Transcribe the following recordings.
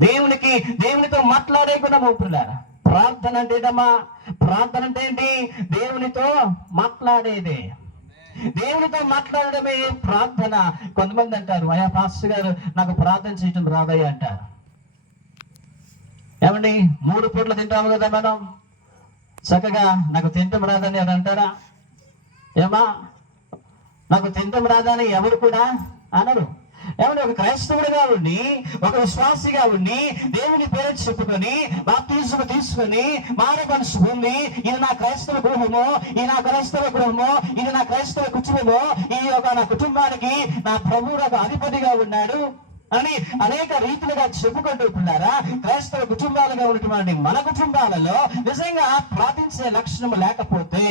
దేవునికి దేవునితో మాట్లాడేకుండా మోపులారా ప్రార్థన అంటే ఏంటమ్మా? ప్రార్థన అంటే ఏంటి? దేవునితో మాట్లాడేదే. దేవునితో మాట్లాడడమే ప్రార్థన. కొంతమంది అంటారు అయా పాస్టర్ గారు నాకు ప్రార్థన చేయటం రాదయ్యా అంటారు. ఏమండి? మూడు పూట్లు తింటాము కదా మేడం. చక్కగా నాకు తింటం రాదని అని అంటారా? ఏమా నాకు తింటం రాదని ఎవరు కూడా అనరు. ఏమంటే ఒక క్రైస్తవుడిగా ఉండి ఒక విశ్వాసిగా ఉండి దేవుని పేరు చెప్పుకొని బాప్తీసుకు తీసుకొని మార మనసు ఉంది ఇది నా క్రైస్తవ గృహము ఇది నా క్రైస్తవ గృహము ఇది నా క్రైస్తవ కుటుంబము ఈ యొక్క నా కుటుంబానికి నా ప్రభువు ఒక అధిపతిగా ఉన్నాడు అని అనేక రీతిలుగా చెప్పుకుంటూ ఉన్నారా? క్రైస్తవ కుటుంబాలుగా ఉన్నటువంటి మన కుటుంబాలలో నిజంగా ప్రార్థించే లక్షణం లేకపోతే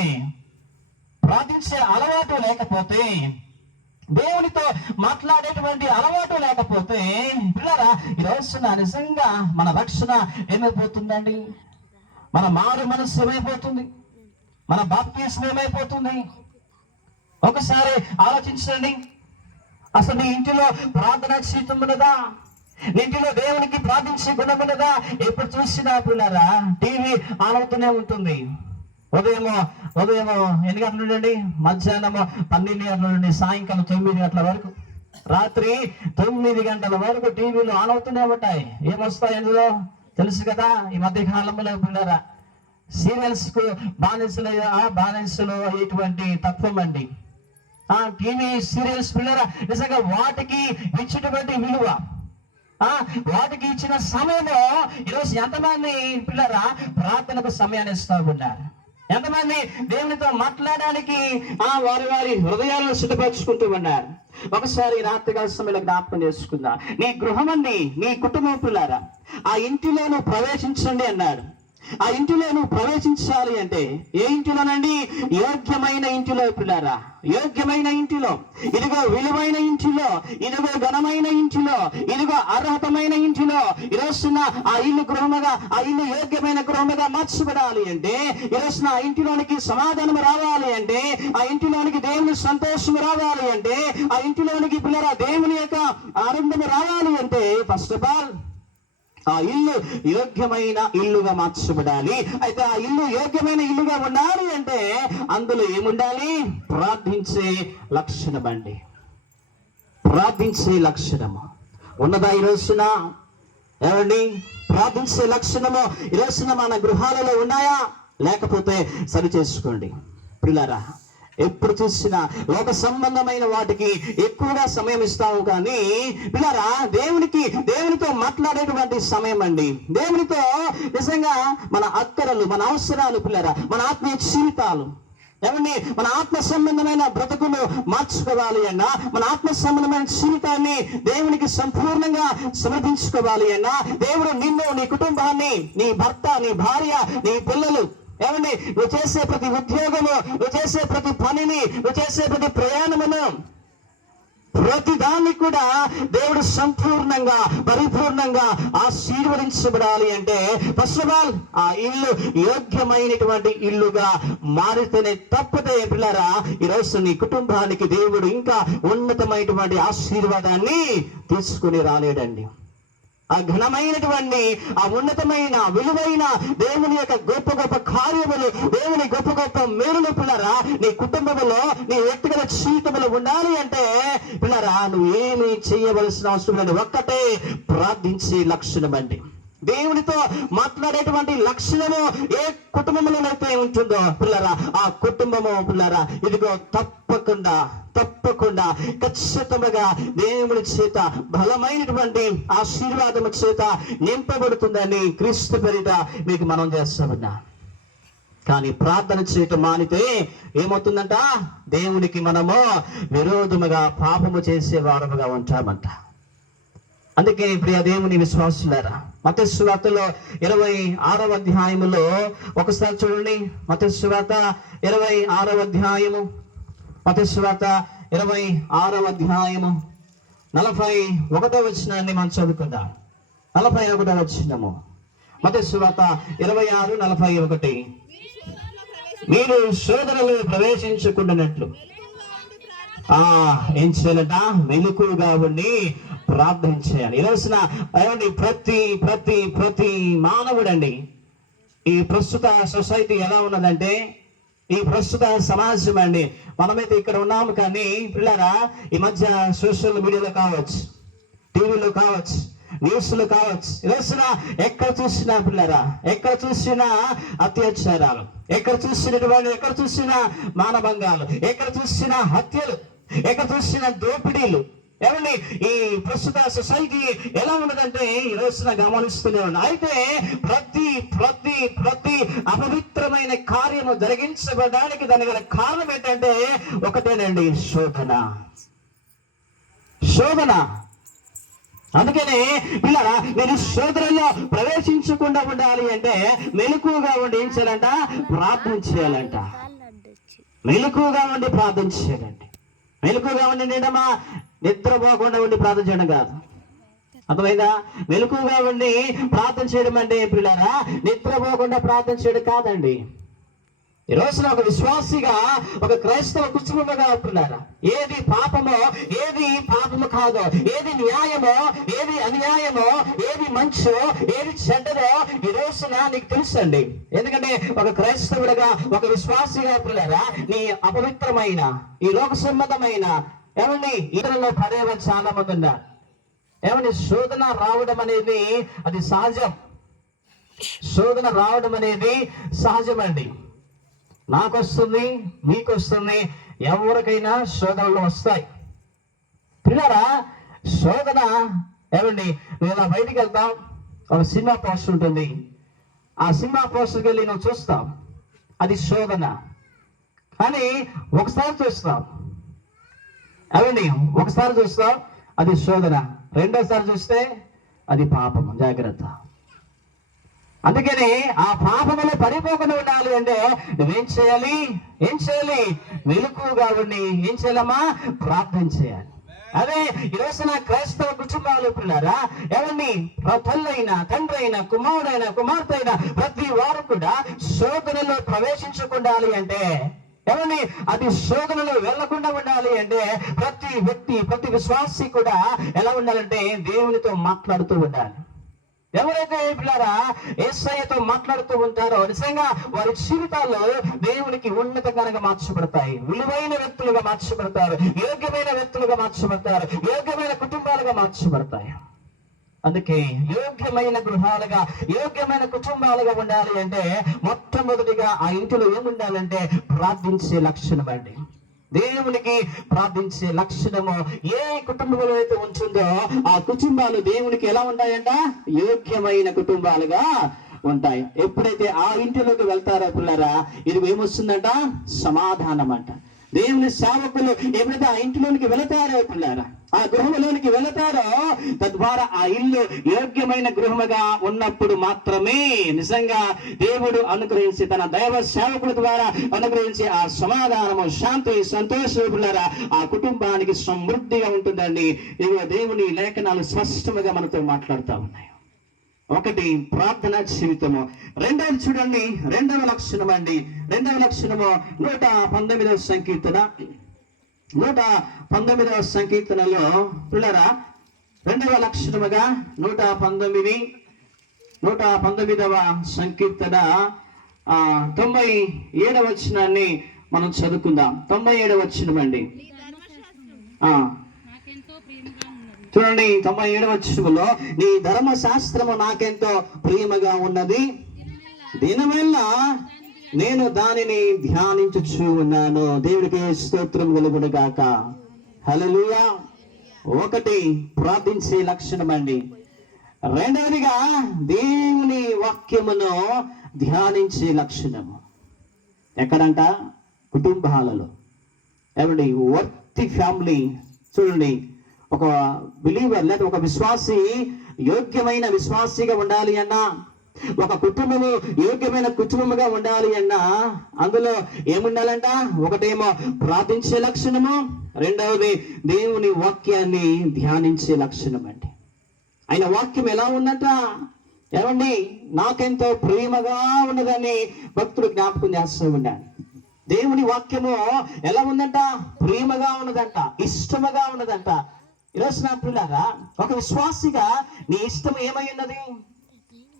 ప్రార్థించే అలవాటు లేకపోతే దేవునితో మాట్లాడేటువంటి అలవాటు లేకపోతే పిల్లరా ఈ నిజంగా మన రక్షణ ఏమైపోతుందండి? మన మారు మనస్సు ఏమైపోతుంది? మన బాప్తీసం ఏమైపోతుంది? ఒకసారి ఆలోచించండి. అసలు నీ ఇంటిలో ప్రార్థన జీవితం ఉన్నదా? ఇంటిలో దేవునికి ప్రార్థించే గుణం ఉన్నదా? ఎప్పుడు చూసినా పిల్లరా టీవీ ఆన్ అవుతూనే ఉంటుంది. ఉదయమో ఉదయం ఎన్ని గంటల నుండి మధ్యాహ్నము పన్నెండు గంటల నుండి సాయంకాలం తొమ్మిది గంటల వరకు. రాత్రి తొమ్మిది గంటల వరకు టీవీలు ఆన్ అవుతూనే ఉంటాయి. ఏమొస్తాయి అందులో? తెలుసు కదా ఈ మధ్య కాలంలో పిల్లరా సీరియల్స్కు బానిసలు బానిసలు అయ్యేటువంటి తత్వం అండి. ఆ టీవీ సీరియల్స్ పిల్లరా నిజంగా వాటికి ఇచ్చినటువంటి విలువ. ఆ వాటికి ఇచ్చిన సమయంలో ఈరోజు ఎంతమంది పిల్లరా ప్రార్థనకు సమయాన్ని ఇస్తూ ఉన్నారు. ఎంతమంది దేవునితో మాట్లాడడానికి ఆ వారి వారి హృదయాలను సిద్ధపరచుకుంటూ ఉన్నారు. ఒకసారి రాత్రికాల సమయంలో జ్ఞాపకం చేసుకుందా. నీ గృహమండి నీ కుటుంబం పిల్లారా ఆ ఇంటిలోనూ ప్రవేశించండి అన్నాడు. ఆ ఇంటిలో నువ్వు ప్రవేశించాలి అంటే ఏ ఇంటిలోనండి? యోగ్యమైన ఇంటిలో పిల్లారా? యోగ్యమైన ఇంటిలో. ఇదిగో విలువైన ఇంటిలో. ఇదిగో ఘనమైన ఇంటిలో. ఇదిగో అర్హతమైన ఇంటిలో. ఈరోజున ఆ ఇల్లు గృహముగా ఆ ఇల్లు యోగ్యమైన గృహముగా మార్చబడాలి అంటే ఈరోజున ఆ ఇంటిలోనికి సమాధానం రావాలి అంటే ఆ ఇంటిలోనికి దేవుని సంతోషం రావాలి అంటే ఆ ఇంటిలోనికి పిల్లరా దేవుని యొక్క ఆనందం రావాలి అంటే ఫస్ట్ ఆఫ్ ఆల్ ఆ ఇల్లు యోగ్యమైన ఇల్లుగా మార్చబడాలి. అయితే ఆ ఇల్లు యోగ్యమైన ఇల్లుగా ఉండాలి అంటే అందులో ఏముండాలి? ప్రార్థించే లక్షణం అండి. ప్రార్థించే లక్షణము. ఉన్నదా ఈ రోజున? ఏమండి? ప్రార్థించే లక్షణము ఈ రోజున మన గృహాలలో ఉన్నాయా? లేకపోతే సరి చేసుకోండి. పిల్లరా ఎప్పుడు చూసినా లోక సంబంధమైన వాటికి ఎక్కువగా సమయం ఇస్తాము కానీ పిల్లరా దేవునికి దేవునితో మాట్లాడేటువంటి సమయం అండి. దేవునితో నిజంగా మన అక్కరలు మన అవసరాలు పిల్లరా మన ఆత్మీయ జీవితాలు. ఏమండి? మన ఆత్మ సంబంధమైన బ్రతుకులు మార్చుకోవాలి అన్నా మన ఆత్మ సంబంధమైన జీవితాన్ని దేవునికి సంపూర్ణంగా సమర్పించుకోవాలి అన్నా దేవుడు నిన్ను నీ కుటుంబాన్ని నీ భర్త నీ భార్య నీ పిల్లలు ఏమండి? నువ్వు చేసే ప్రతి ఉద్యోగము నువ్వు చేసే ప్రతి పనిని నువ్వు చేసే ప్రతి ప్రయాణమును ప్రతి దాన్ని కూడా దేవుడు సంపూర్ణంగా పరిపూర్ణంగా ఆశీర్వదించబడాలి అంటే ఫస్ట్ ఆఫ్ ఆల్ ఆ ఇల్లు యోగ్యమైనటువంటి ఇల్లుగా మారితేనే తప్పదే పిల్లరా. ఈరోజు నీ కుటుంబానికి దేవుడు ఇంకా ఉన్నతమైనటువంటి ఆశీర్వాదాన్ని తీసుకుని రాలేడండి. ఆ ఘనమైనటువంటి ఆ ఉన్నతమైన విలువైన దేవుని యొక్క గొప్ప గొప్ప కార్యములు దేవుని గొప్ప గొప్ప మేలులు పిల్లరా నీ కుటుంబంలో నీ వ్యక్తిగత జీవితంలో ఉండాలి అంటే పిల్లరా నువ్వు ఏమి చేయవలసిన అవసరం లేదు. ఒక్కటే ప్రార్థించే లక్షణం అండి. దేవునితో మాట్లాడేటువంటి లక్షణము ఏ కుటుంబంలోనైతే ఉంటుందో పిల్లరా ఆ కుటుంబము పిల్లరా ఇదిగో తప్పకుండా తప్పకుండా ఖచ్చితంగా దేవుని చేత బలమైనటువంటి ఆశీర్వాదము చేత నింపబడుతుందని క్రీస్తు పేరిట మీకు మనం చేస్తామన్నా. కానీ ప్రార్థన చేయటం మానితే ఏమవుతుందంట? దేవునికి మనము విరోధముగా పాపము చేసే వారముగా ఉంటామంట. అందుకే ప్రియ దేవుని విశ్వాసులారా మతస్వార్తలో ఇరవై ఆరవ అధ్యాయములో ఒకసారి చూడండి. మతస్వాత ఇరవై ఆరవ అధ్యాయము. మతస్వాత ఇరవై ఆరవ అధ్యాయము. నలభై ఒకటో వచ్చినాన్ని మనం చదువుకుందాం. నలభై ఒకటో వచ్చినము మతస్వాత ఇరవై ఆరు నలభై ఒకటి. మీరు శోధనలో శోధనలు ప్రవేశించకుండానట్లు ఆ ఏం చేయాలట? మెలకుగా ఉండి ప్రార్థన చేయాలి. ఈరోజున ఏమండి? ప్రతి ప్రతి ప్రతి మానవుడండి ఈ ప్రస్తుత సొసైటీ ఎలా ఉన్నదంటే ఈ ప్రస్తుత సమాజం అండి మనమైతే ఇక్కడ ఉన్నాము కానీ పిల్లరా ఈ మధ్య సోషల్ మీడియాలో కావచ్చు టీవీలో కావచ్చు న్యూస్లో కావచ్చు ఈరోజున ఎక్కడ చూసినా పిల్లరా ఎక్కడ చూసినా అత్యాచారాలు ఎక్కడ చూసినటువంటి ఎక్కడ చూసినా మానభంగాలు ఎక్కడ చూసినా హత్యలు ఎక్కడ చూసినా దోపిడీలు? ఏమండి ఈ ప్రస్తుత సొసైటీ ఎలా ఉన్నదంటే ఈ రోజున గమనిస్తూనే ఉంది అయితే ప్రతి ప్రతి ప్రతి అపవిత్రమైన కార్యము జరిగించబడడానికి దాని గల కారణం ఏంటంటే ఒకటేనండి శోధన. శోధన. అందుకనే పిల్లరా మీరు శోధనలో ప్రవేశించకుండా ఉండాలి అంటే మెలకుగా ఉండి ఏం చేయాలంట? ప్రార్థన చేయాలంట. మెలకుగా ఉండి ప్రార్థన చేయాలండి మెలకుగా ఉండి నిడమా నిద్రపోకుండా ఉండి ప్రార్థన చేయడం కాదు. అర్థమైందా? మెలకుగా ఉండి ప్రార్థన చేయడం అంటే పిల్లరా నిద్రపోకుండా ప్రార్థన చేయడం కాదండి. ఈ రోజున ఒక విశ్వాసిగా ఒక క్రైస్తవ కుటుంబముగా ఉంటున్నారా? ఏది పాపమో ఏది పాపము కాదో ఏది న్యాయమో ఏది అన్యాయమో ఏది మంచో ఏది చెడ్డదో ఈ రోజున నీకు తెలుసండి. ఎందుకంటే ఒక క్రైస్తవుడిగా ఒక విశ్వాసిగా ఉంటున్నారా? నీ అపవిత్రమైన ఈ లోక సంబంధమైన ఏమండి? ఇతరుల్లో పడేవారు చాలా మంది ఉన్నారు. ఏమండి? శోధన రావడం అనేది అది సహజం. శోధన రావడం అనేది సహజమండి. నాకొస్తుంది మీకొస్తుంది ఎవరికైనా శోధనలు వస్తాయి. పిల్లరా శోధన ఏమండి? నువ్వు ఇలా బయటికి వెళ్తాం ఒక సినిమా పోస్టర్ ఉంటుంది. ఆ సినిమా పోస్టర్కి వెళ్ళి నువ్వు చూస్తావు. అది శోధన. కానీ ఒకసారి చూస్తాం ఏమండి? ఒకసారి చూస్తాం అది శోధన. రెండోసారి చూస్తే అది పాపం జాగ్రత్త. అందుకని ఆ పాపములు పడిపోకుండా ఉండాలి అంటే నువ్వేం చేయాలి? ఏం చేయాలి? మెలకుగా ఉండి ఏం చేయాలమ్మా? ప్రార్థన చేయాలి. అదే ఈ క్రైస్తవ కుటుంబాలు పిల్లరా ఎవరిని? తల్లైనా తండ్రి అయినా కుమారుడైనా కుమార్తె అయినా ప్రతి వారు కూడా శోధనలో ప్రవేశించకుండాలి అంటే ఎవరిని? అది శోధనలో వెళ్ళకుండా ఉండాలి అంటే ప్రతి వ్యక్తి ప్రతి విశ్వాసి కూడా ఎలా ఉండాలంటే దేవునితో మాట్లాడుతూ ఉండాలి. ఎవరైతే పిల్లారా ఏసయ్యతో మాట్లాడుతూ ఉంటారో నిజంగా వారి జీవితాల్లో దేవునికి ఉన్నతంగా మార్చబడతాయి. విలువైన వ్యక్తులుగా మార్చబడతారు. యోగ్యమైన వ్యక్తులుగా మార్చబడతారు. యోగ్యమైన కుటుంబాలుగా మార్చబడతాయి. అందుకే యోగ్యమైన గృహాలుగా యోగ్యమైన కుటుంబాలుగా ఉండాలి అంటే మొట్టమొదటిగా ఆ ఇంటిలో ఏముండాలంటే ప్రార్థించే లక్షణం అండి. దేవునికి ప్రార్థించే లక్షణము ఏ కుటుంబంలో అయితే ఉంటుందో ఆ కుటుంబాలు దేవునికి ఎలా ఉంటాయంట? యోగ్యమైన కుటుంబాలుగా ఉంటాయి. ఎప్పుడైతే ఆ ఇంటిలోకి వెళ్తారో పిల్లరా ఇది ఏమొస్తుందంట? సమాధానం అంట దేవుని సేవకులు ఎప్పుడైతే ఆ ఇంటిలోనికి వెళతారో ఆ గృహంలోనికి వెళతారో తద్వారా ఆ ఇల్లు యోగ్యమైన గృహముగా ఉన్నప్పుడు మాత్రమే నిజంగా దేవుడు అనుగ్రహించి తన దైవ సేవకుల ద్వారా అనుగ్రహించి ఆ సమాధానము శాంతి సంతోషారా ఆ కుటుంబానికి సమృద్ధిగా ఉంటుందండి. ఇవి దేవుని లేఖనాలు స్పష్టంగా మనతో మాట్లాడుతూ ఉన్నాయి. ఒకటి ప్రార్థన జీవితము. రెండవది చూడండి రెండవ లక్షణం అండి. రెండవ లక్షణము నూట పంతొమ్మిదవ సంకీర్తన. నూట పంతొమ్మిదవ సంకీర్తనలో పిల్లరా రెండవ లక్షణముగా నూట పంతొమ్మిది నూట పంతొమ్మిదవ సంకీర్తన ఆ తొంభై ఏడవ వచనాన్ని మనం చదువుకుందాం. తొంభై ఏడవ వచనం అండి ఆ నాకెంతో ప్రేమగా ఉన్నది చూడండి తొంభై ఏడవ వచనములో నీ ధర్మశాస్త్రము నాకెంతో ప్రియముగా ఉన్నది. దీనివల్ల నేను దానిని ధ్యానించుచు ఉన్నాను. దేవుడికి స్తోత్రం వెలుగుడు గాక హలలుయా ఒకటి ప్రార్థించే లక్షణం అండి. రెండవదిగా దేవుని వాక్యమును ధ్యానించే లక్షణము ఎక్కడంట? కుటుంబాలలో. ఏమండి? వర్తి ఫ్యామిలీ చూడండి ఒక బిలీవర్ లేదా ఒక విశ్వాసి యోగ్యమైన విశ్వాసిగా ఉండాలి అన్నా ఒక కుటుంబము యోగ్యమైన కుటుంబముగా ఉండాలి అన్నా అందులో ఏముండాలంట? ఒకటేమో ప్రార్థించే లక్షణము రెండవది దేవుని వాక్యాన్ని ధ్యానించే లక్షణం అండి. ఆయన వాక్యం ఎలా ఉందట? ఏమండి? నాకెంతో ప్రేమగా ఉన్నదని భక్తుడు జ్ఞాపకం చేస్తూ ఉన్నాడు దేవుని వాక్యము ఎలా ఉందంట? ప్రేమగా ఉన్నదంట ఇష్టముగా ఉన్నదంట. ఈరోజు నా పిల్లగా ఒక విశ్వాసిగా నీ ఇష్టం ఏమై ఉన్నది?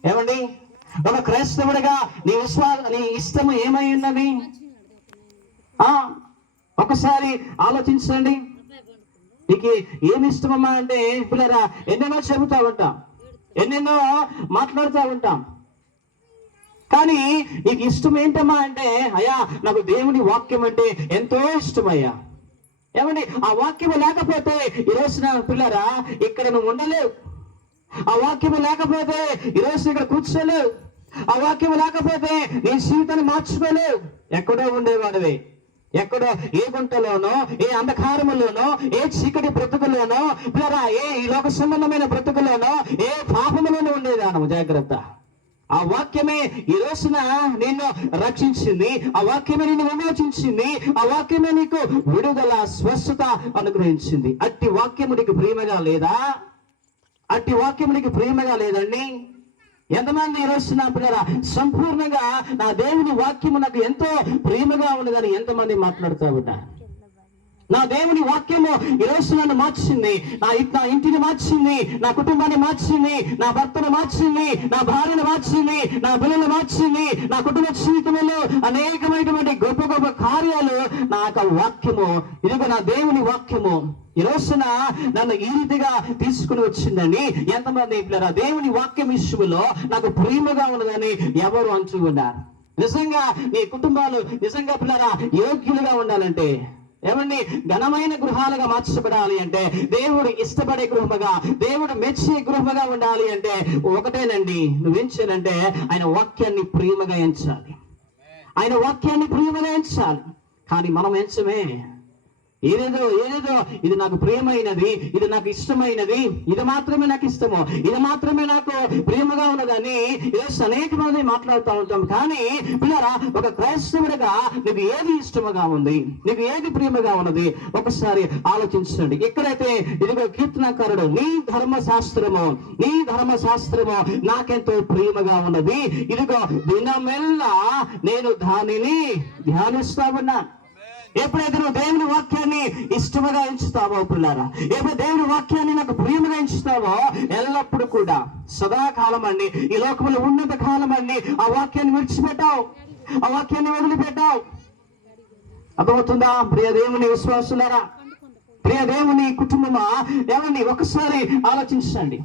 ఏమండి? ఒక క్రైస్తవుడిగా నీ విశ్వా నీ ఇష్టం ఏమై ఉన్నది? ఆ ఒకసారి ఆలోచించండి. నీకు ఏమి ఇష్టమమ్మా అంటే పిల్లరా ఎన్నెన్నో చెబుతా ఉంటాం. ఎన్నెన్నో మాట్లాడుతూ ఉంటాం. కానీ నీకు ఇష్టం ఏంటమ్మా అంటే అయ్యా నాకు దేవుని వాక్యం అంటే ఎంతో ఇష్టమయ్యా. ఏమండి ఆ వాక్యము లేకపోతే ఈ రోజున పిల్లరా ఇక్కడ నువ్వు ఉండలేవు. ఆ వాక్యము లేకపోతే ఈ రోజు ఇక్కడ కూర్చోలేవు. ఆ వాక్యము లేకపోతే నీ జీవితాన్ని మార్చుకోలేవు. ఎక్కడో ఉండేవాడివి. ఎక్కడో ఏ గుంటలోనో ఏ అంధకారములోనో ఏ చీకటి బ్రతుకులోనో పిల్లరా ఏ ఈ లోక సంబంధమైన బ్రతుకులోనో ఏ పాపములోనూ ఉండేదానము. జాగ్రత్త. ఆ వాక్యమే ఈ రోజున నిన్ను రక్షించింది ఆ వాక్యమే నిన్ను విమోచించింది ఆ వాక్యమే నీకు విడుదల స్వస్థత అనుగ్రహించింది. అట్టి వాక్యము నీకు ప్రేమగా లేదా? అట్టి వాక్యము నీకు ప్రేమగా లేదండి? ఎంతమంది ఈ రోజున పిల్లరా సంపూర్ణంగా నా దేవుని వాక్యము నాకు ఎంతో ప్రేమగా ఉన్నదని ఎంతమంది మాట్లాడుతూ ఉంటారు? నా దేవుని వాక్యము ఈరోజు నన్ను మార్చింది. నా నా ఇంటిని మార్చింది. నా కుటుంబాన్ని మార్చింది. నా భర్తను మార్చింది. నా భార్యను మార్చింది. నా పిల్లలు మార్చింది. నా కుటుంబ జీవితంలో అనేకమైనటువంటి గొప్ప గొప్ప కార్యాలు నా యొక్క వాక్యము. ఇదిగో నా దేవుని వాక్యము. ఈ రోజున నన్ను ఈ రీతిగా తీసుకుని వచ్చిందని ఎంతమంది పిల్లరా దేవుని వాక్యం ఇష్యులో నాకు ప్రేమగా ఉన్నదని ఎవరు అంటూ ఉన్నారు నిజంగా నీ కుటుంబాలు నిజంగా పిల్లరా యోగ్యులుగా ఉండాలంటే ఏమండి ఘనమైన గృహాలుగా మార్చబడాలి అంటే దేవుడు ఇష్టపడే గృహముగా దేవుడు మెచ్చే గృహముగా ఉండాలి అంటే ఒకటేనండి. నువ్వేం చేయాలంటే ఆయన వాక్యాన్ని ప్రియముగా ఎంచాలి. ఆయన వాక్యాన్ని ప్రియముగా ఎంచాలి. కానీ మనం ఎంచమే. ఏదేదో ఏదేదో. ఇది నాకు ప్రియమైనది ఇది నాకు ఇష్టమైనది. ఇది మాత్రమే నాకు ఇష్టము. ఇది మాత్రమే నాకు ప్రియముగా ఉన్నదని ఈరోజు అనేక మంది మాట్లాడుతూ ఉంటాం. కానీ పిల్లరా ఒక క్రైస్తవుడిగా నీకు ఏది ఇష్టముగా ఉంది? నీకు ఏది ప్రేమగా ఉన్నది? ఒకసారి ఆలోచించండి. ఎక్కడైతే ఇదిగో కీర్తనకారుడు నీ ధర్మశాస్త్రము నీ ధర్మశాస్త్రము నాకెంతో ప్రేమగా ఉన్నది. ఇదిగో దినమెల్లా నేను దానిని ధ్యానిస్తా ఉన్నా. ఎప్పుడైతే నువ్వు దేవుని ప్రియముగా ఎంచుతావో పిల్లారా? ఎప్పుడు దేవుని వాక్యాన్ని నాకు ప్రియముగా ఎంచుతావో ఎల్లప్పుడు కూడా. సదాకాలం అండి ఈ లోకంలో ఉన్నత కాలం అండి ఆ వాక్యాన్ని విడిచిపెట్టావు. ఆ వాక్యాన్ని వదిలిపెట్టావు. అర్థమవుతుందా? ప్రియ దేవుని విశ్వాసులారా? ప్రియ దేవుని కుటుంబమా? ఏమండి ఒకసారి ఆలోచించండి.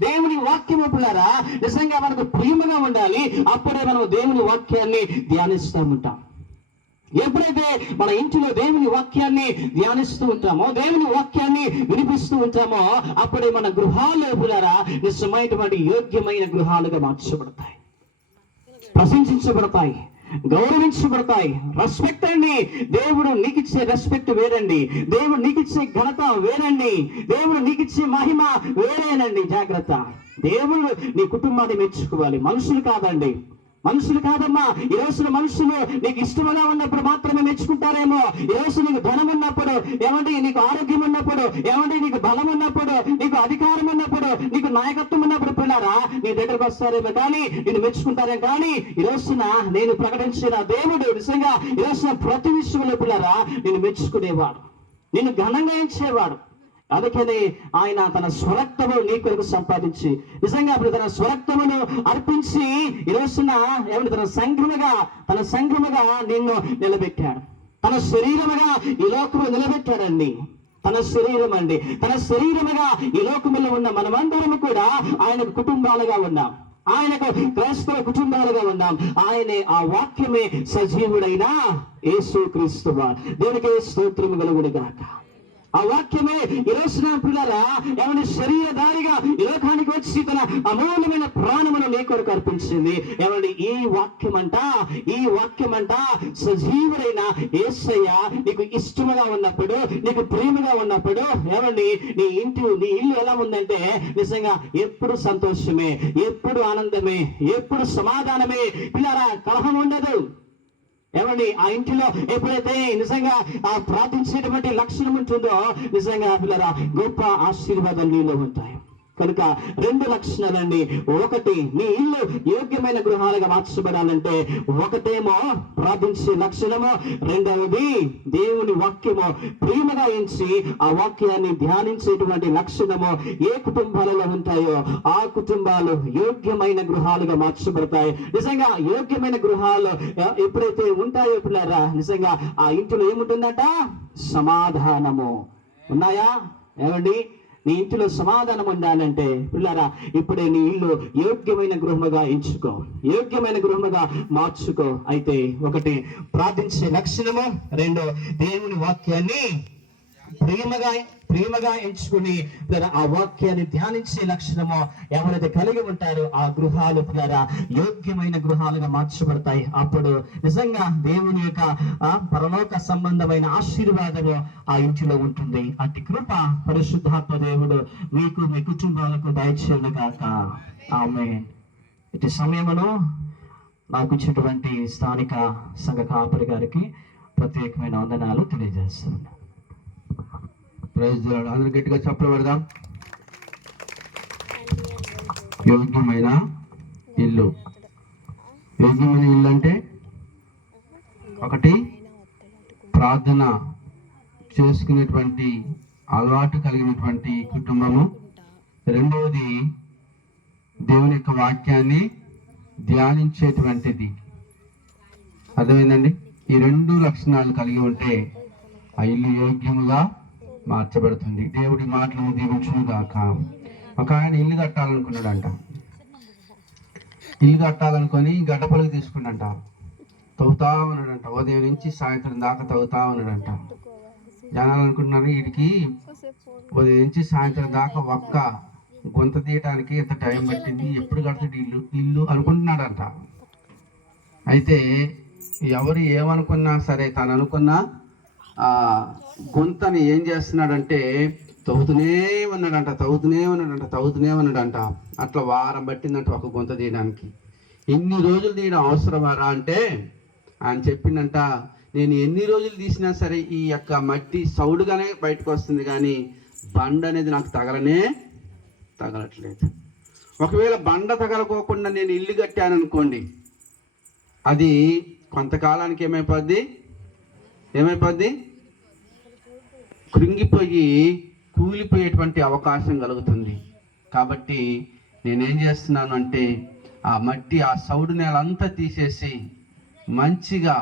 దేవుని వాక్యము పిల్లరా నిజంగా మనకు ప్రియముగా ఉండాలి. అప్పుడే మనం దేవుని వాక్యాన్ని ధ్యానిస్తూ ఉంటాం ఎప్పుడైతే మన ఇంటిలో దేవుని వాక్యాన్ని ధ్యానిస్తూ ఉంటామో దేవుని వాక్యాన్ని వినిపిస్తూ ఉంటామో అప్పుడే మన గృహాలు పిల్లరా నిజమైనటువంటి యోగ్యమైన గృహాలుగా మార్చబడతాయి. ప్రశంసించబడతాయి గౌరవించబడతాయి. రెస్పెక్ట్ అండి. దేవుడు నీకిచ్చే రెస్పెక్ట్ వేరండి. దేవుడు నీకిచ్చే ఘనత వేరండి. దేవుడు నీకిచ్చే మహిమ వేరేనండి. జాగ్రత్త. దేవుడు నీ కుటుంబాన్ని మెచ్చుకోవాలి. మనుషులు కాదండి. మనుషులు కాదమ్మా. ఈ రోజున మనుషులు నీకు ఇష్టముగా ఉన్నప్పుడు మాత్రమే మెచ్చుకుంటారేమో. ఈ రోజు నీకు ధనం ఉన్నప్పుడు ఏమంటే నీకు ఆరోగ్యం ఉన్నప్పుడు ఏమంటే నీకు బలం ఉన్నప్పుడు నీకు అధికారం ఉన్నప్పుడు నీకు నాయకత్వం ఉన్నప్పుడు పిల్లారా నీ దగ్గరకు వస్తారేమో కానీ నేను మెచ్చుకుంటారే కానీ ఈ రోజున నేను ప్రకటించిన దేవుడు నిజంగా ఈ రోజున ప్రతి విషయంలో పిల్లారా నేను మెచ్చుకునేవాడు. నిన్ను ఘనంగా ఇచ్చేవాడు అందుకని ఆయన తన స్వరక్తము నీ కొరకు సంపాదించి నిజంగా అప్పుడు తన స్వరక్తమును అర్పించి ఈరోజున ఏమంటే తన సంఘముగా తన సంఘముగా నిన్ను నిలబెట్టాడు. తన శరీరముగా ఈ లోకము నిలబెట్టాడండి. తన శరీరం అండి తన శరీరముగా ఈ లోకములో ఉన్న మనమందరము కూడా ఆయనకు కుటుంబాలుగా ఉన్నాం. ఆయనకు క్రైస్తవ కుటుంబాలుగా ఉన్నాం. ఆయనే ఆ వాక్యమే సజీవుడైన యేసు క్రీస్తు దేవునికి స్తోత్రము కలుగుడు గాక ఆ వాక్యమే ఈ పిల్లరా ఏమైనా శరీరధారిగా ఈ లోకానికి వచ్చి తన అమూల్యమైన ప్రాణమును నీ కొరకు అర్పించింది. ఏమండి ఈ వాక్యం అంట ఈ వాక్యం అంట సజీవుడైన ఏసయ్య నీకు ఇష్టముగా ఉన్నప్పుడు నీకు ప్రేమగా ఉన్నప్పుడు ఏమండి నీ ఇంటి నీ ఇల్లు ఎలా ఉందంటే నిజంగా ఎప్పుడు సంతోషమే ఎప్పుడు ఆనందమే ఎప్పుడు సమాధానమే. పిల్లరా కలహం ఉండదు. ఏమండి ఆ ఇంటిలో ఎప్పుడైతే నిజంగా ఆ ప్రార్థించేటువంటి లక్షణం ఉంటుందో నిజంగా పిల్లరా గొప్ప ఆశీర్వాదాలు నీలో ఉంటాయి. కనుక రెండు లక్షణాలండి. ఒకటి నీ ఇల్లు యోగ్యమైన గృహాలుగా మార్చబడాలంటే ఒకటేమో ప్రార్థించే లక్షణము. రెండవది దేవుని వాక్యము ప్రేమగా ఎంచి ఆ వాక్యాన్ని ధ్యానించేటువంటి లక్షణము ఏ కుటుంబాలలో ఉంటాయో ఆ కుటుంబాలు యోగ్యమైన గృహాలుగా మార్చబడతాయి. నిజంగా యోగ్యమైన గృహాలు ఎప్పుడైతే ఉంటాయో ఎప్పుడారా నిజంగా ఆ ఇంటిలో ఏముంటుందట? సమాధానము. ఉన్నాయా? ఏమండి? నీ ఇంటిలో సమాధానం ఉండాలంటే పిల్లరా ఇప్పుడే నీ ఇల్లు యోగ్యమైన గృహముగా ఎంచుకో. యోగ్యమైన గృహముగా మార్చుకో. అయితే ఒకటి ప్రార్థించే లక్షణము. రెండు దేవుని వాక్యాన్ని ప్రేమగా ప్రేమగా ఎంచుకుని ఆ వాక్యాన్ని ధ్యానించే లక్షణము ఎవరైతే కలిగి ఉంటారో ఆ గృహాలు ద్వారా యోగ్యమైన గృహాలుగా మార్చబడతాయి. అప్పుడు నిజంగా దేవుని యొక్క ఆ, పరలోక సంబంధమైన ఆశీర్వాదము ఆ ఇంటిలో ఉంటుంది. అతి కృప పరిశుద్ధాత్మ దేవుడు మీకు మీ కుటుంబాలకు దయచేయను గాక ఆమె ఇటు సమయములో నాకు ఇచ్చినటువంటి స్థానిక సంఘ కాపరి గారికి ప్రత్యేకమైన వందనాలు తెలియజేస్తున్నాను. Praise Lord. అందరూ గట్టిగా చెప్పలు పెడదాం. యోగ్యమైన ఇల్లు. యోగ్యమైన ఇల్లు అంటే? ఒకటి ప్రార్థన చేసుకునేటువంటి అలవాటు కలిగినటువంటి కుటుంబము. రెండవది దేవుని యొక్క వాక్యాన్ని ధ్యానించేటువంటిది. అర్థమైందండి? ఈ రెండు లక్షణాలు కలిగి ఉంటే ఆ ఇల్లు యోగ్యముగా మార్చబడుతుంది. దేవుడి మాటలను దీవించును గాక ఒక ఆయన ఇల్లు కట్టాలనుకున్నాడంట. ఇల్లు కట్టాలనుకొని గడపలకు తీసుకున్నాడంట. తవ్వుతా ఉన్నాడంట. ఉదయం నుంచి సాయంత్రం దాకా తవ్వుతా ఉన్నాడంట. జనాలు అనుకుంటున్నారు వీడికి ఉదయం నుంచి సాయంత్రం దాకా ఒక్క గొంత తీయటానికి ఎంత టైం పట్టింది? ఎప్పుడు కడుతుంది ఇల్లు? ఇల్లు అనుకుంటున్నాడంట. అయితే ఎవరు ఏమనుకున్నా సరే తను అనుకున్న గొంతని ఏం చేస్తున్నాడంటే తవ్వుతూనే ఉన్నాడంట తవ్వుతూనే ఉన్నాడంట తవ్వుతూనే ఉన్నాడంట. అట్లా వారం పట్టిందంట ఒక గొంత తీయడానికి. ఎన్ని రోజులు తీయడం అవసరమారా అంటే ఆయన చెప్పిందంట నేను ఎన్ని రోజులు తీసినా సరే ఈ యొక్క మట్టి సౌడుగానే బయటకు వస్తుంది కానీ బండ అనేది నాకు తగలనే తగలట్లేదు. ఒకవేళ బండ తగలకోకుండా నేను ఇల్లు కట్టాను అనుకోండి అది కొంతకాలానికి ఏమైపోద్ది? ఏమైపోద్ది? కృంగిపోయి కూలిపోయేటువంటి అవకాశం కలుగుతుంది. కాబట్టి నేనేం చేస్తున్నాను అంటే ఆ మట్టి ఆ సౌడు నేలంతా తీసేసి మంచిగా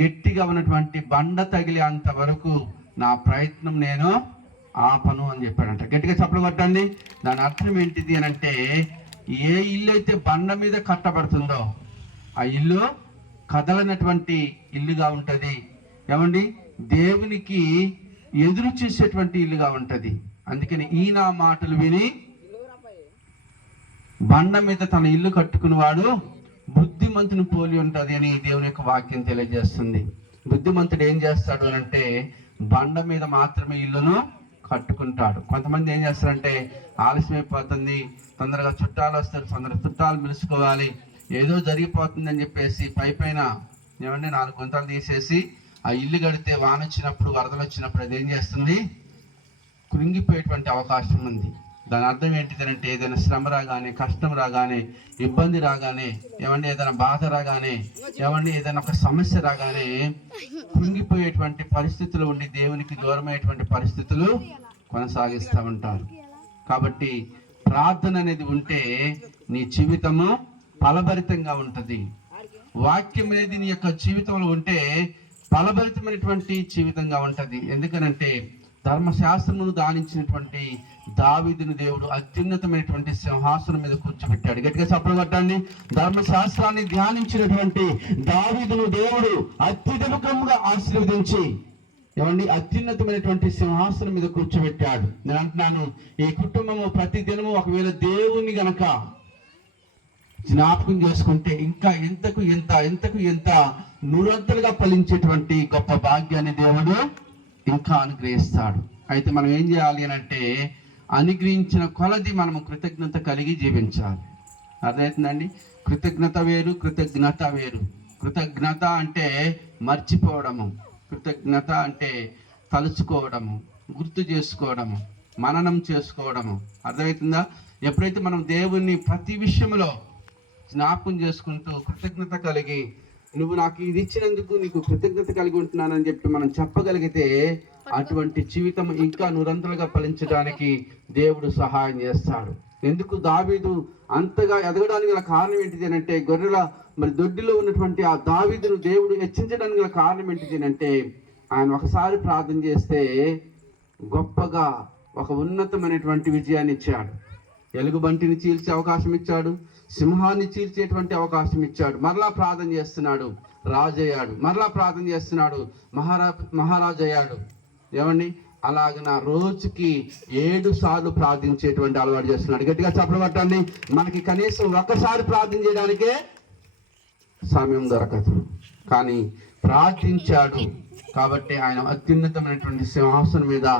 గట్టిగా ఉన్నటువంటి బండ తగిలేంత వరకు నా ప్రయత్నం నేను ఆపను అని చెప్పాడంట. గట్టిగా చప్పలు కొట్టండి. దాని అర్థం ఏంటిది అని అంటే ఏ ఇల్లు అయితే బండ మీద కట్టబడుతుందో ఆ ఇల్లు కదలనటువంటి ఇల్లుగా ఉంటుంది. ఏమండి? దేవునికి ఎదురు చూసేటువంటి ఇల్లుగా ఉంటది. అందుకని ఈయన మాటలు విని బండ మీద తన ఇల్లు కట్టుకునేవాడు బుద్ధిమంతుని పోలి ఉంటుంది అని దేవుని యొక్క వాక్యం తెలియజేస్తుంది. బుద్ధిమంతుడు ఏం చేస్తాడు అని అంటే బండ మీద మాత్రమే ఇల్లును కట్టుకుంటాడు. కొంతమంది ఏం చేస్తారంటే ఆలస్యం అయిపోతుంది తొందరగా చుట్టాలు వస్తారు తొందరగా చుట్టాలు పిలుచుకోవాలి ఏదో జరిగిపోతుంది అని చెప్పేసి పై పైన ఏమంటే నాలుగు గుంతలు తీసేసి ఆ ఇల్లు కడితే వాన వచ్చినప్పుడు వరదలు వచ్చినప్పుడు అది ఏం చేస్తుంది? కృంగిపోయేటువంటి అవకాశం ఉంది. దాని అర్థం ఏంటిదంటే ఏదైనా శ్రమ రాగానే కష్టం రాగానే ఇబ్బంది రాగానే ఏమంటే ఏదైనా బాధ రాగానే ఏమంటే ఏదైనా ఒక సమస్య రాగానే కృంగిపోయేటువంటి పరిస్థితులు ఉండి దేవునికి దూరమయ్యేటువంటి పరిస్థితులు కొనసాగిస్తూ ఉంటారు. కాబట్టి ప్రార్థన అనేది ఉంటే నీ జీవితము ఫలభరితంగా ఉంటుంది. వాక్యం అనేది నీ యొక్క జీవితంలో ఉంటే ఫలభరితమైనటువంటి జీవితంగా ఉంటది. ఎందుకనంటే ధర్మశాస్త్రమును దానించినటువంటి దావిదిని దేవుడు అత్యున్నతమైనటువంటి సింహాసనం మీద కూర్చోబెట్టాడు. గట్టిగా చప్పలు కొట్టండి ధర్మశాస్త్రాన్ని ధ్యానించినటువంటి దావిదును దేవుడు అత్యున్నతంగా ఆశీర్వదించి ఏమండి? అత్యున్నతమైనటువంటి సింహాసనం మీద కూర్చోబెట్టాడు. నేను అంటున్నాను ఈ కుటుంబము ప్రతి దినము ఒకవేళ దేవుణ్ణి గనక జ్ఞాపకం చేసుకుంటే ఇంకా ఎంతకు ఎంత ఎంతకు ఎంత నూరంతలుగా ఫలించేటువంటి గొప్ప భాగ్యాన్ని దేవుడు ఇంకా అనుగ్రహిస్తాడు. అయితే మనం ఏం చేయాలి అని అంటే అనుగ్రహించిన కొలది మనము కృతజ్ఞత కలిగి జీవించాలి. అర్థమవుతుందండి? కృతజ్ఞత వేరు కృతజ్ఞత వేరు. కృతజ్ఞత అంటే మర్చిపోవడము. కృతజ్ఞత అంటే తలుచుకోవడము గుర్తు చేసుకోవడము మననం చేసుకోవడము. అర్థమవుతుందా? ఎప్పుడైతే మనం దేవుణ్ణి ప్రతి విషయంలో జ్ఞాపం చేసుకుంటూ కృతజ్ఞత కలిగి నువ్వు నాకు ఇది ఇచ్చినందుకు నీకు కృతజ్ఞత కలిగి ఉంటున్నానని చెప్పి మనం చెప్పగలిగితే అటువంటి జీవితం ఇంకా నిరంతరంగా ఫలించడానికి దేవుడు సహాయం చేస్తాడు. ఎందుకు దావీదు అంతగా ఎదగడానికి గల కారణం ఏంటిది అని అంటే గొర్రెల మరి దొడ్డిలో ఉన్నటువంటి ఆ దావీదును దేవుడు హెచ్చించడానికి గల కారణం ఏంటిది అని అంటే ఆయన ఒకసారి ప్రార్థన చేస్తే గొప్పగా ఒక ఉన్నతమైనటువంటి విజయాన్ని ఇచ్చాడు. ఎలుగుబంటిని చీల్చే అవకాశం ఇచ్చాడు. సింహాన్ని చీల్చేటువంటి అవకాశం ఇచ్చాడు. మరలా ప్రార్థన చేస్తున్నాడు. రాజయ్యాడు. మరలా ప్రార్థన చేస్తున్నాడు. మహారా మహారాజయ్యాడు. ఏమండి? అలాగ నా రోజుకి ఏడు సార్లు ప్రార్థించేటువంటి అలవాటు చేస్తున్నాడు. గట్టిగా చెప్పబట్టండి మనకి కనీసం ఒక్కసారి ప్రార్థన చేయడానికే సమయం దొరకదు. కానీ ప్రార్థించాడు. కాబట్టి ఆయన అత్యున్నతమైనటువంటి సింహాసనం మీద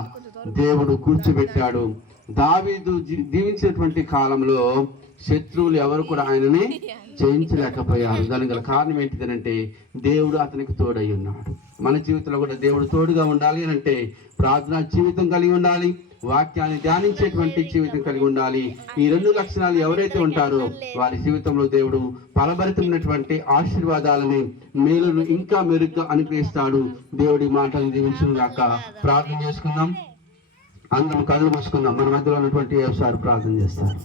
దేవుడు కూర్చోబెట్టాడు. దావీదు జీవించినటువంటి కాలంలో శత్రువులు ఎవరు కూడా ఆయనని జయించలేకపోయారు. దానికి గల కారణం ఏంటిదనంటే దేవుడు అతనికి తోడై ఉన్నాడు. మన జీవితంలో కూడా దేవుడు తోడుగా ఉండాలి అని అంటే ప్రార్థనా జీవితం కలిగి ఉండాలి వాక్యాన్ని ధ్యానించేటువంటి జీవితం కలిగి ఉండాలి. ఈ రెండు లక్షణాలు ఎవరైతే ఉంటారో వారి జీవితంలో దేవుడు ఫలభరితమైనటువంటి ఆశీర్వాదాలని మేలును ఇంకా మెరుగ్గా అనుగ్రహిస్తాడు. దేవుడి మాటలు దీవించిన గాక ప్రార్థన చేసుకుందాం. అందరం కళ్ళు మూసుకుందాం. మన మధ్యలో ఉన్నటువంటి సార్ ప్రార్థన చేస్తారు.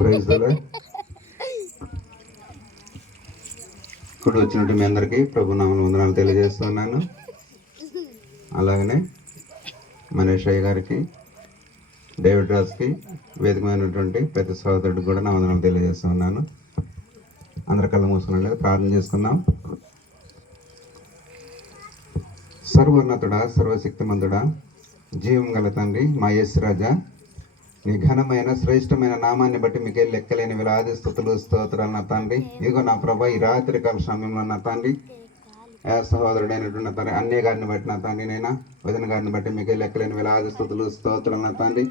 ప్రైజ్ ఇప్పుడు వచ్చినట్టు మీ అందరికీ ప్రభు నామన వందనాలు తెలియజేస్తున్నాను. అలాగనే మనీషయ్య గారికి డేవిడ్ రాజ్కి వేదికమైనటువంటి ప్రతి సహోదరుడికి కూడా నా వందనాలు తెలియజేస్తున్నాను అందరి కళ్ళ మూసుకున్నట్లయితే ప్రార్థన చేసుకుందాం. సర్వోన్నతుడా సర్వశక్తిమంతుడా జీవం గల తండ్రి మా యశ్ రాజా నీ ఘనమైన శ్రేష్టమైన నామాన్ని బట్టి మీకే లెక్కలేని వేలాది స్థుతులు స్తోత్రాలు నా తండ్రి. ఇదిగో నా ప్రభా ఈ రాత్రి కాల సమయంలో నా తండ్రి. సహోదరుడైనటువంటి తండ్రి అన్య గారిని బట్టి నా తండ్రి నైనా వదిన గారిని బట్టి మీకు లెక్కలేని వేలాది స్థుతులు స్తోత్రాలు నా తండ్రి.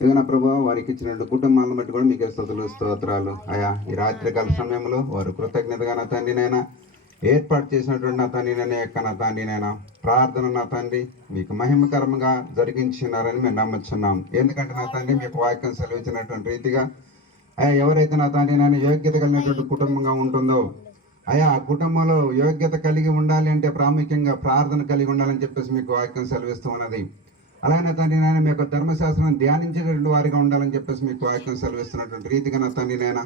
ఇదిగో నా వారికి ఇచ్చినటువంటి కుటుంబాలను బట్టి కూడా మీకే స్థుతులు స్తోత్రాలు. అయా ఈ రాత్రి కాల సమయంలో వారు కృతజ్ఞతగా నా తండ్రి నైనా ఏర్పాటు చేసినటువంటి నా తండ్రి నేను యొక్క నా తండ్రి నేను ప్రార్థన నా తండ్రి మీకు మహిమకరంగా జరిగించినారని మేము నమ్ముచున్నాం. ఎందుకంటే నా తండ్రి మీకు వాక్యం సెలవించినటువంటి రీతిగా అయ్యా ఎవరైతే నా తండ్రి నేను యోగ్యత కలిగినటువంటి కుటుంబంగా ఉంటుందో అయ్యా ఆ కుటుంబంలో యోగ్యత కలిగి ఉండాలి అంటే ప్రాముఖ్యంగా ప్రార్థన కలిగి ఉండాలని చెప్పేసి మీకు వాక్యం సెలవిస్తూ ఉన్నది. అలాగే తండ్రి నాయన మీ యొక్క ధర్మశాస్త్రం ధ్యానించేటటువంటి వారిగా ఉండాలని చెప్పేసి మీకు వాక్యం సెలవిస్తున్నటువంటి రీతిగా నా తండ్రి నాయన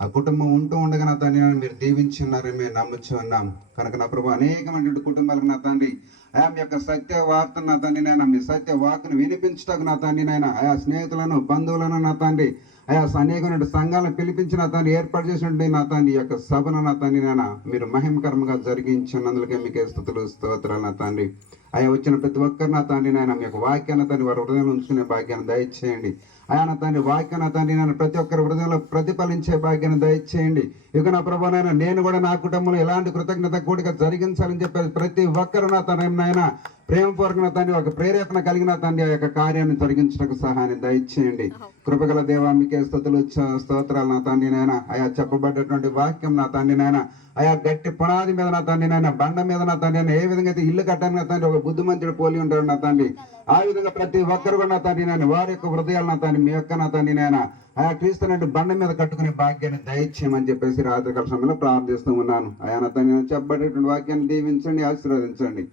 ఆ కుటుంబం ఉంటూ ఉండగా నా తండ్రి నాయన మీరు దీవించున్నారని మేము నమ్ముచ్చు ఉన్నాం. కనుక నా ప్రభు అనేకమైనటువంటి కుటుంబాలకు నా తండ్రి ఆయా మీ యొక్క సత్య వార్త నా తండ్రి నాయన మీ సత్య వాక్ను వినిపించటకు నా తండ్రి నాయన ఆయా స్నేహితులను బంధువులను నా తండ్రి ఆయా అనేకమైన సంఘాలను పిలిపించిన తాను ఏర్పాటు చేసినటువంటి నా తండ్రి యొక్క సభను నా తండ్రి నాన్న మీరు మహిమకరంగా జరిగించినందుకే మీకే స్థుతులు స్తోత్రాలు నా తండ్రి. ఆయన వచ్చిన ప్రతి ఒక్కరు నా తండ్రి నాయన మీ యొక్క వాక్యాన్ని తండ్రి వారి హృదయంలో ఉంచుకునే భాగ్యాన్ని దయచేయండి. ఆయన తండ్రి వాక్యాన్ని తండ్రి నేను ప్రతి ఒక్కరి హృదయంలో ప్రతిఫలించే భాగ్యాన్ని దయచేయండి. ఇక నా ప్రభా నేను కూడా నా కుటుంబంలో ఎలాంటి కృతజ్ఞత కూడిక జరిగించాలని చెప్పి ప్రతి ఒక్కరు నా తన నాయన ప్రేమపూర్వకంగా తండ్రి ఒక ప్రేరేపణ కలిగిన తండ్రి ఆ యొక్క కార్యాన్ని జరిగించడానికి సహాయాన్ని దయచేయండి. కృపగల దేవా మీకే స్థుతులు స్తోత్రాలు నా తండ్రి నాయన. ఆయా చెప్పబడ్డటువంటి వాక్యం నా తండ్రి నాయన ఆయా గట్టి పునాది మీద నా తండ్రి నాయన బండ మీద నా తండ్రి ఏ విధంగా అయితే ఇల్లు కట్టాను నా తండ్రి ఒక బుద్ధిమంతుడు పోలి ఉంటాడు నా తండ్రి. ఆ విధంగా ప్రతి ఒక్కరు కూడా నా తండ్రి నాయన వారి యొక్క హృదయాలు నా తండ్రి మీ యొక్క నా తండ్రి నాయన ఆయా క్రీస్తునంటే బండ మీద కట్టుకునే భాగ్యాన్ని దయచేయమని చెప్పేసి రాత్రికాల సమయంలో ప్రార్థిస్తూ ఉన్నాను. ఆయన నా తండ్రి చెప్పబడేటువంటి వాక్యాన్ని దీవించండి ఆశీర్వదించండి.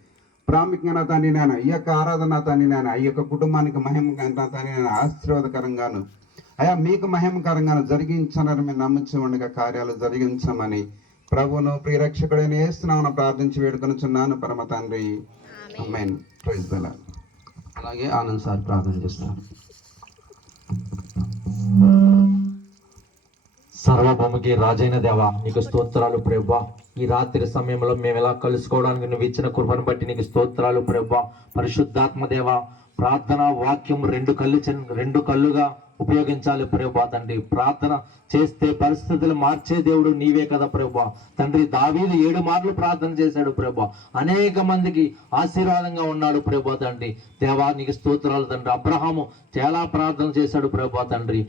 ప్రాముఖ్యంగా నా తండ్రి నాయన ఈ యొక్క ఆరాధన నా తండ్రి నాయన ఈ యొక్క కుటుంబానికి మహిమగా తండ్రి నాయన ఆశీర్వాదకరంగాను. అయా మీకు మహిమకరంగాను జరిగించనని మేము నమ్మించి ఉండగా కార్యాలు జరిగించమని ప్రభువును ప్రియరక్షకుడైన ఏస్తున్నామని ప్రార్థించి వేడుకొనుచున్నాను పరమ తండ్రి. ప్రైజ్ అలాగే ఆనంద్ సార్ ప్రార్థన చేస్తారు. సర్వభౌముకి రాజైన దేవ నీకు స్తోత్రాలు ప్రభా ఈ రాత్రి సమయంలో మేము ఎలా కలుసుకోవడానికి నువ్వు ఇచ్చిన కృపను బట్టి నీకు స్తోత్రాలు ప్రభా పరిశుద్ధాత్మ దేవ ప్రార్థన వాక్యం రెండు కళ్ళు రెండు కళ్ళుగా ఉపయోగించాలి ప్రభా తండ్రి. ప్రార్థన చేస్తే పరిస్థితులు మార్చే దేవుడు నీవే కదా ప్రభా తండ్రి దావీలు ఏడు మార్లు ప్రార్థన చేశాడు ప్రభా అనేక మందికి ఆశీర్వాదంగా ఉన్నాడు ప్రభా తండ్రి. దేవా నీకు స్తోత్రాలు తండ్రి. అబ్రహాము చాలా ప్రార్థన చేశాడు ప్రభా తండ్రి.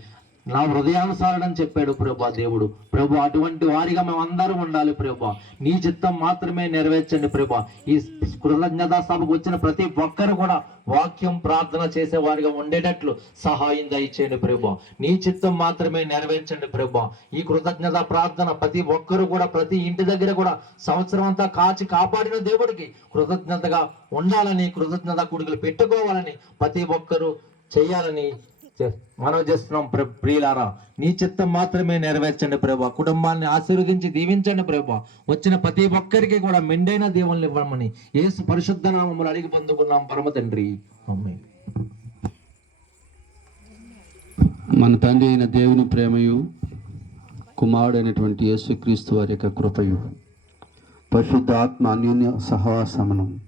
నా హృదయానుసారని చెప్పాడు ప్రభా దేవుడు. ప్రభు అటువంటి వారిగా మేము అందరం ఉండాలి ప్రభా. నీ చిత్తం మాత్రమే నెరవేర్చండి ప్రభా. ఈ కృతజ్ఞతా సభకు వచ్చిన ప్రతి ఒక్కరు కూడా వాక్యం ప్రార్థన చేసే వారిగా ఉండేటట్లు సహాయం దయచేయండి ప్రభా. నీ చిత్తం మాత్రమే నెరవేర్చండి ప్రభా. ఈ కృతజ్ఞత ప్రార్థన ప్రతి ఒక్కరు కూడా ప్రతి ఇంటి దగ్గర కూడా సంవత్సరం అంతా కాచి కాపాడిన దేవుడికి కృతజ్ఞతగా ఉండాలని కృతజ్ఞత కొడుకులు పెట్టుకోవాలని ప్రతి ఒక్కరూ చేయాలని మనం చేస్తున్నాం ప్ర- ప్రియులారా. నీ చిత్తం మాత్రమే నెరవేర్చండి ప్రభా. కుటుంబాన్ని ఆశీర్వదించి దీవించండి ప్రభా. వచ్చిన ప్రతి ఒక్కరికి కూడా మెండైన దీవెనలు ఇవ్వమని ఏసు పరిశుద్ధ నామములు అడిగి పొందుకున్నాం. పరమ తండ్రి. మన తండ్రి అయిన దేవుని ప్రేమయు కుమారుడైనటువంటి యేసుక్రీస్తు వారి యొక్క కృపయు. పరిశుద్ధ ఆత్మ అన్యోన్య సహవాసమనం.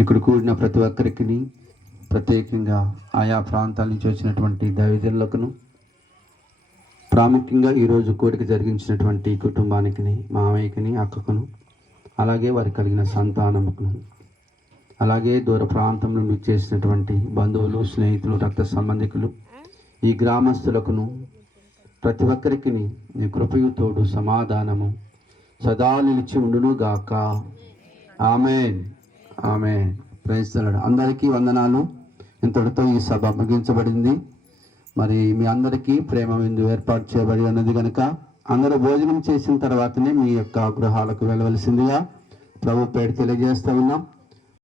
ఇక్కడ కూడిన ప్రతి ఒక్కరికి ప్రత్యేకంగా ఆయా ప్రాంతాల నుంచి వచ్చినటువంటి దైవజనులకును ప్రాముఖ్యంగా ఈరోజు కోరిక జరిగించినటువంటి కుటుంబానికి మామయ్యకిని అక్కకును అలాగే వారి కలిగిన సంతానముకును. అలాగే దూర ప్రాంతం నుండి చేసినటువంటి బంధువులు స్నేహితులు రక్త సంబంధికులు ఈ గ్రామస్తులకును ప్రతి ఒక్కరికి నీ కృపయు తోడు సమాధానము సదా నిలిచి ఉండును గాక ఆమెన్. ఆమెన్ ప్రైస్తలాడు అందరికీ వందనాలు. ఇంతటితో ఈ సభ ముగించబడింది. మరి మీ అందరికీ ప్రేమ విందు ఏర్పాటు చేయబడి ఉన్నది కనుక అందరూ భోజనం చేసిన తర్వాతనే మీ యొక్క గృహాలకు వెళ్ళవలసిందిగా ప్రభు పేరు తెలియజేస్తా ఉన్నాం.